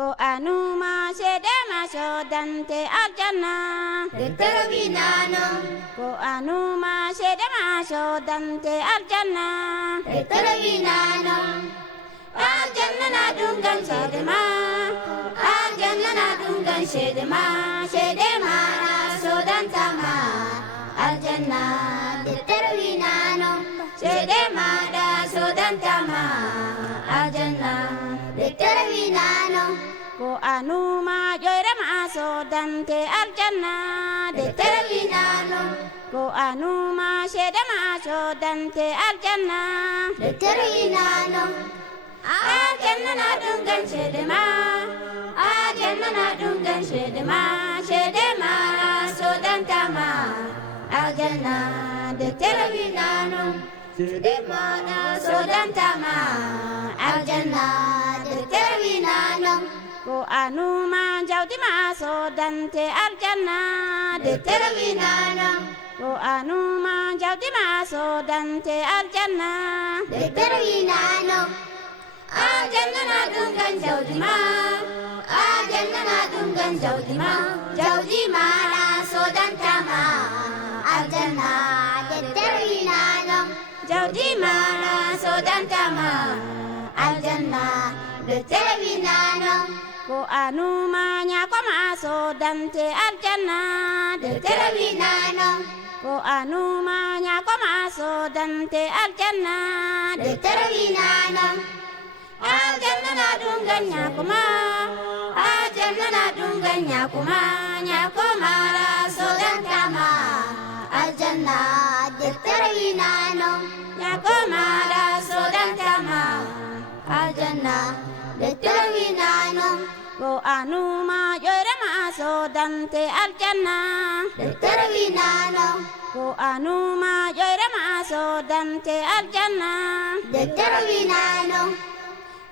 Ko anuma sedema sodante aljanna Determinano, Ko anuma sedema sodante aljanna determinano, Aljanna na dungan sedema Aljanna na dungan sedema Sedema na sodantama Aljanna determinano, Sedema da sodantama Aljanna determinano, Ko anuma joirama sodante aljanna determinano, Ko anuma sedama sodante aljanna determinano, Aljanna na dungan sedema Aljanna na dungan sedema Sedema sodantama Aljanna determinano Sedema na sodantama Aljanna determinano, Ko anuma jautima sodante aljanna determinano, Ko anuma jautima sodante aljanna determinano, Aljanna na dungan jautima Aljanna na dungan jautima Jautima na sodantama Aljanna determinano, Jautima na sodantama Aljanna determinano, Ko anuma nyakoma sodante aljanna determinano, Ko anuma nyakoma sodante aljanna determinano, Aljanna na dungan nyakoma Aljanna na dungan nyakoma Nyakoma la sodantama Aljanna determinano, Nyakoma la sodantama Aljanna determinano, Ko anuma joirama sodante aljanna determinano, Ko anuma joirama sodante aljanna determinano,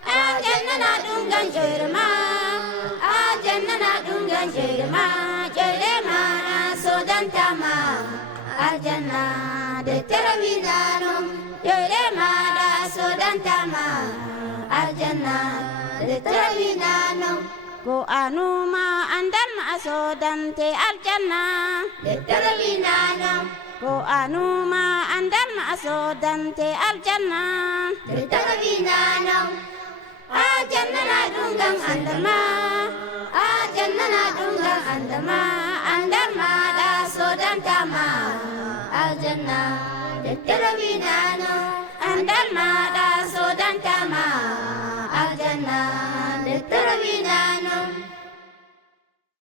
Aljanna na dungan joirama Aljanna na dungan joirama Joirama na sodantama Aljanna determinano, Joirama na sodantama Aljanna determinano, Ko anuma andal ma sodante aljanna determinano, Ko anuma andal ma sodante aljanna determinano, Aljanna na dungang andalma Aljanna na dungang andalma Andalma da sodantama Aljanna determinano, Andalma da sodantama Aljanna